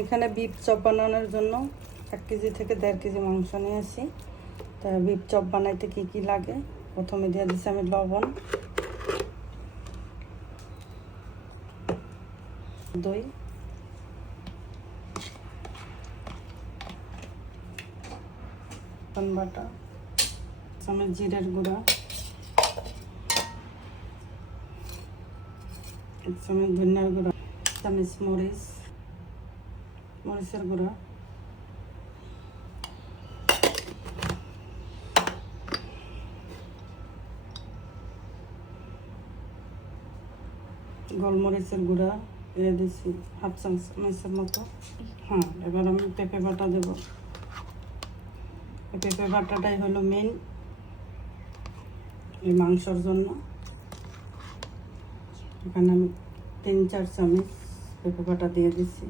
এখানে beef chop বানানোর জন্য 1 কেজি থেকে 1.5 কেজি মাংস নিয়ে আসি। তা বিফ চপ বানাইতে কি কি লাগে, প্রথমে দিয়ে দিচ্ছি আমি লবণ, দই, বাটা, চামচ জিরের গুঁড়া, 1 চামচ ধনিয়ার গুঁড়া, চামচ মরিচের গুঁড়া, গোলমরিচের গুঁড়া দিয়ে দিচ্ছি 1/2 চামচের মতো। হ্যাঁ, এবার আমি পেঁপে বাটা দেব। পেঁপে বাটাটাই হলো মেন এই মাংসর জন্য। এখানে আমি 3-4 চামচ পেঁপে বাটা দিয়ে দিচ্ছি।